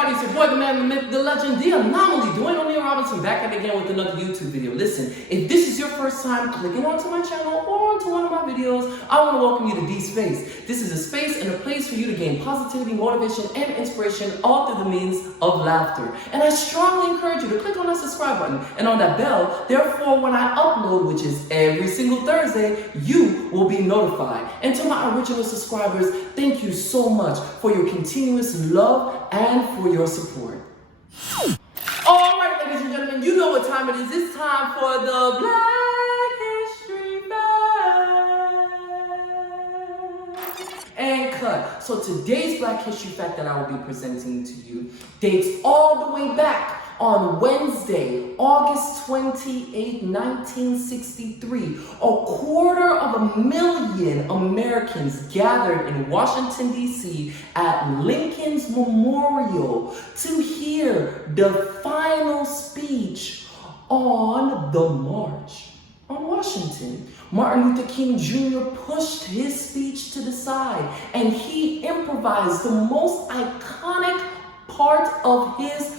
everybody, it's your boy, the man, the myth, the legend, the anomaly, Dwayne O'Neal Robinson, back at it again with another YouTube video. Listen, if this is your first time clicking onto my channel or onto one of my videos, I want to welcome you to D-Space. This is a space and a place for you to gain positivity, motivation, and inspiration all through the means of laughter. And I strongly encourage you to click on that subscribe button and on that bell. Therefore, when I upload, which is every single Thursday, you will be notified. And to my original subscribers, thank you so much for your continuous love and for your support. All right, ladies and gentlemen, you know what time it is. It's time for the Black History Fact. And cut. So today's Black History Fact that I will be presenting to you dates all the way back on Wednesday, August 28, 1963, a 250,000 Americans gathered in Washington, D.C. at Lincoln's Memorial to hear the final speech on the March on Washington. Martin Luther King Jr. pushed his speech to the side and he improvised the most iconic part of his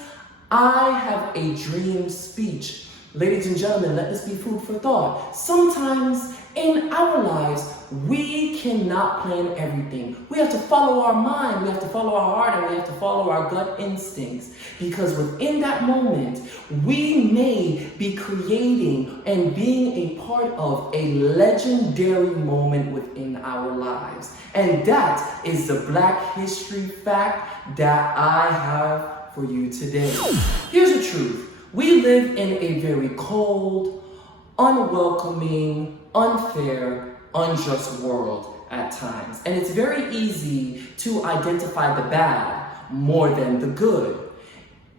I Have a Dream speech. Ladies and gentlemen, let this be food for thought. Sometimes in our lives, we cannot plan everything. We have to follow our mind, we have to follow our heart, and we have to follow our gut instincts. Because within that moment, we may be creating and being a part of a legendary moment within our lives. And that is the Black History Fact that I have for you today. Here's the truth. We live in a very cold, unwelcoming, unfair, unjust world at times. And it's very easy to identify the bad more than the good.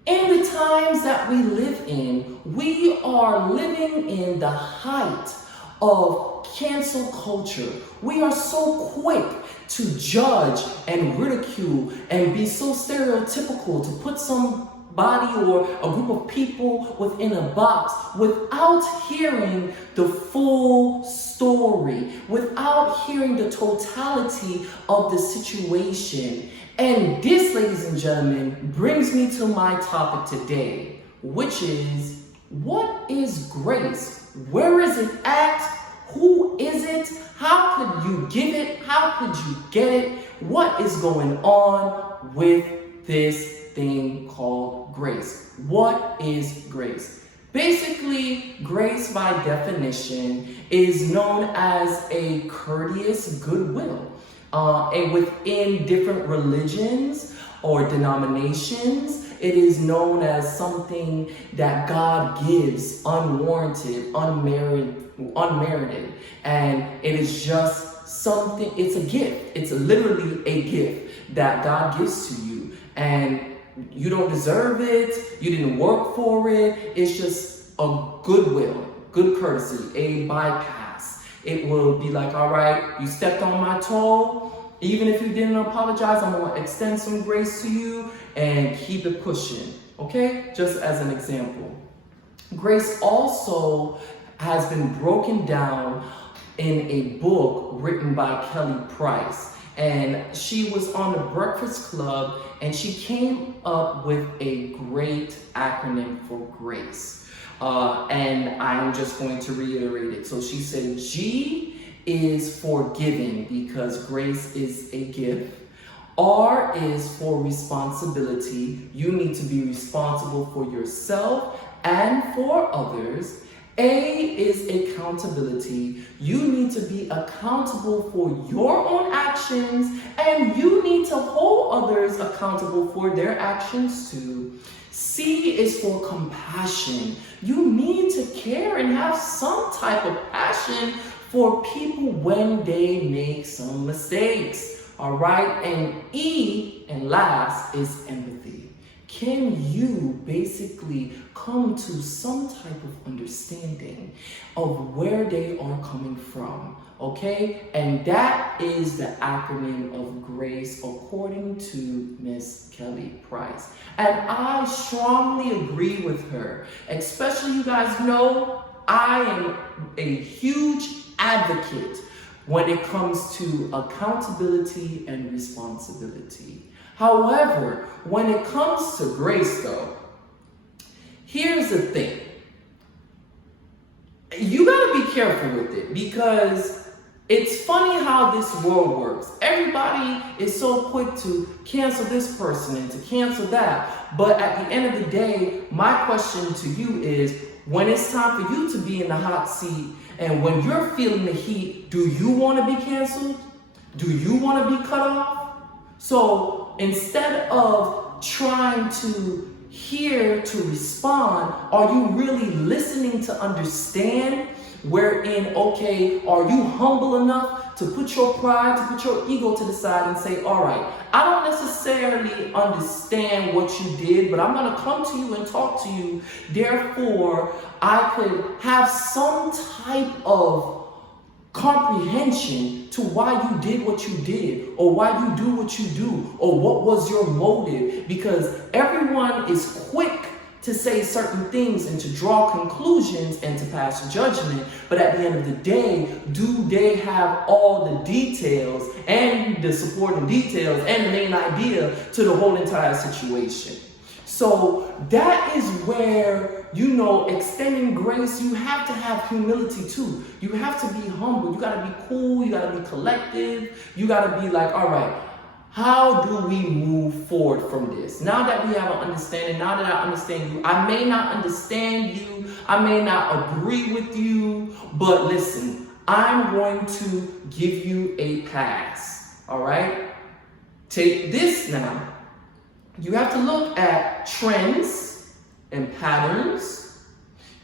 In the times that we live in, we are living in the height of cancel culture. We are so quick to judge and ridicule and be so stereotypical to put somebody or a group of people within a box without hearing the full story, without hearing the totality of the situation. And this, ladies and gentlemen, brings me to my topic today, which is, what is grace? Where is it at? Who is it? How could you give it? How could you get it? What is going on with this thing called grace? What is grace? Basically, grace by definition is known as a courteous goodwill. And within different religions or denominations, it is known as something that God gives unwarranted, unmerited. And it is just something, it's a gift. It's literally a gift that God gives to you. And you don't deserve it. You didn't work for it. It's just a goodwill, good courtesy, a bypass. It will be like, all right, you stepped on my toe. Even if you didn't apologize, I'm going to extend some grace to you and keep it pushing. Okay? Just as an example. Grace also has been broken down in a book written by Kellyprice. And she was on the Breakfast Club and she came up with a great acronym for grace. And I'm just going to reiterate it. So she said, G is for giving, because grace is a gift. R is for responsibility. You need to be responsible for yourself and for others. A is accountability. You need to be accountable for your own actions, and you need to hold others accountable for their actions too. C is for compassion. You need to care and have some type of passion for people when they make some mistakes. All right? And E, and last, is empathy. Can you basically come to some type of understanding of where they are coming from? Okay? And that is the acronym of grace according to Miss Kellyprice. And I strongly agree with her. Especially, you guys know, I am a huge advocate when it comes to accountability and responsibility. However, when it comes to grace though, here's the thing. You gotta be careful with it, because it's funny how this world works. Everybody is so quick to cancel this person and to cancel that. But at the end of the day, my question to you is, when it's time for you to be in the hot seat and when you're feeling the heat, do you want to be canceled? Do you want to be cut off? So instead of trying to hear to respond, are you really listening to understand? Wherein, okay, are you humble enough to put your pride, to put your ego to the side and say, all right, I don't necessarily understand what you did, but I'm going to come to you and talk to you. Therefore, I could have some type of comprehension to why you did what you did, or why you do what you do, or what was your motive. Because everyone is quick to say certain things and to draw conclusions and to pass judgment, but at the end of the day, do they have all the details and the supporting details and the main idea to the whole entire situation? So that is where, extending grace, you have to have humility too. You have to be humble. You got to be cool. You got to be collective. You got to be like, all right, how do we move forward from this? Now that we have an understanding, now that I understand you, I may not understand you, I may not agree with you, but listen, I'm going to give you a pass, all right? Take this now. You have to look at trends and patterns,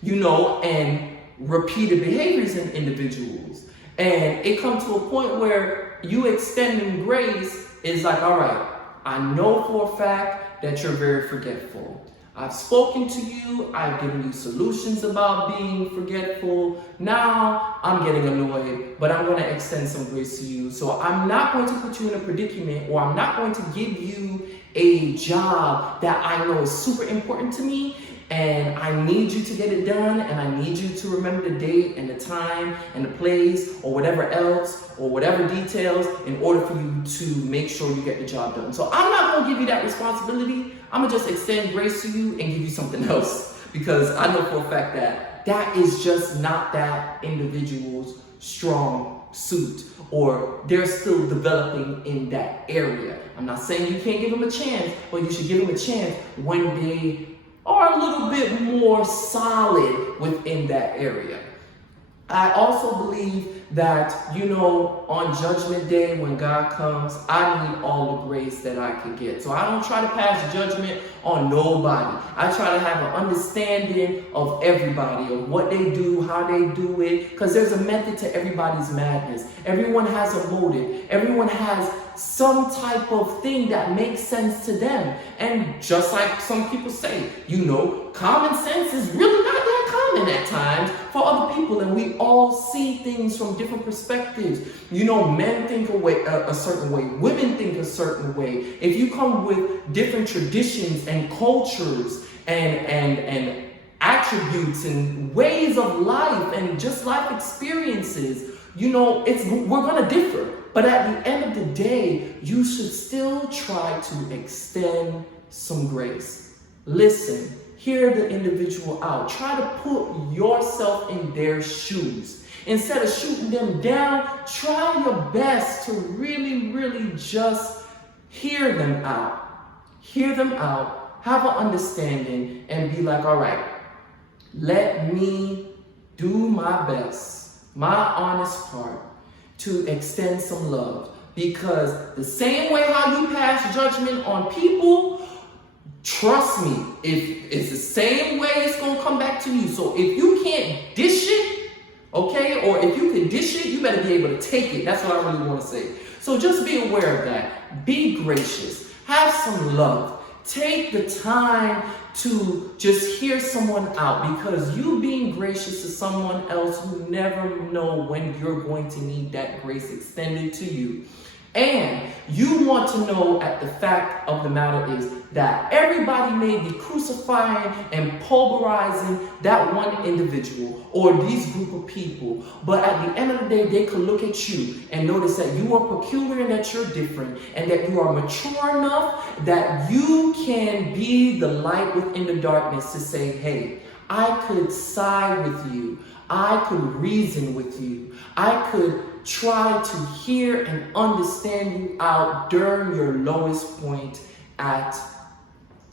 and repeated behaviors in individuals. And it comes to a point where you extending grace is like, all right, I know for a fact that you're very forgetful. I've spoken to you, I've given you solutions about being forgetful. Now I'm getting annoyed, but I'm going to extend some grace to you. So I'm not going to put you in a predicament, or I'm not going to give you a job that I know is super important to me, and I need you to get it done, and I need you to remember the date and the time and the place, or whatever else, or whatever details, in order for you to make sure you get the job done. So I'm not going to give you that responsibility. I'm going to just extend grace to you and give you something else, because I know for a fact that that is just not that individual's strong suit, or they're still developing in that area. I'm not saying you can't give them a chance, but you should give them a chance when they are a little bit more solid within that area. I also believe that, on Judgment Day, when God comes, I need all the grace that I can get. So I don't try to pass judgment on nobody. I try to have an understanding of everybody, of what they do, how they do it, because there's a method to everybody's madness. Everyone has a motive. Everyone has some type of thing that makes sense to them. And just like some people say, common sense is really not that common at times for other people, and we all see things from different perspectives. Men think a certain way, women think a certain way. If you come with different traditions and cultures and attributes and ways of life and just life experiences, we're gonna differ. But at the end of the day, you should still try to extend some grace. Listen, hear the individual out. Try to put yourself in their shoes. Instead of shooting them down, try your best to really, really just hear them out. Hear them out, have an understanding, and be like, all right, let me do my best, my honest part, to extend some love. Because the same way how you pass judgment on people, trust me, if it's the same way it's going to come back to you. So if you can't dish it, okay, or if you can dish it, you better be able to take it. That's what I really want to say. So just be aware of that. Be gracious. Have some love. Take the time to just hear someone out, because you being gracious to someone else, you never know when you're going to need that grace extended to you. And you want to know at the fact of the matter is that everybody may be crucifying and pulverizing that one individual or these group of people, but at the end of the day, they could look at you and notice that you are peculiar and that you're different and that you are mature enough that you can be the light within the darkness to say, hey, I could side with you. I could reason with you. I could try to hear and understand you out during your lowest point at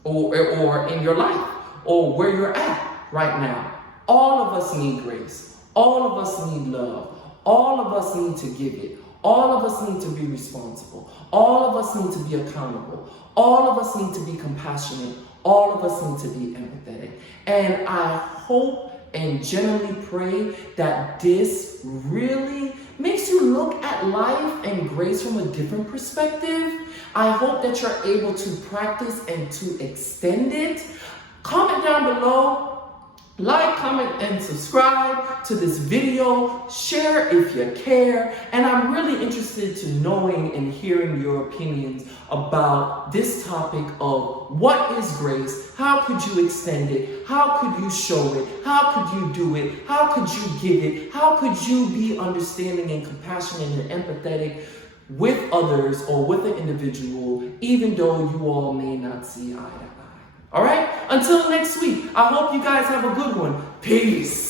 or in your life or where you're at right now. All of us need grace. All of us need love. All of us need to give it. All of us need to be responsible. All of us need to be accountable. All of us need to be compassionate. All of us need to be empathetic. And I hope and genuinely pray that this really makes you look at life and grace from a different perspective. I hope that you're able to practice and to extend it. Comment down below. Like, comment, and subscribe to this video. Share if you care. And I'm really interested to knowing and hearing your opinions about this topic of what is grace? How could you extend it? How could you show it? How could you do it? How could you give it? How could you be understanding and compassionate and empathetic with others or with an individual, even though you all may not see eye to eye? All right? Until next week, I hope you guys have a good one. Peace.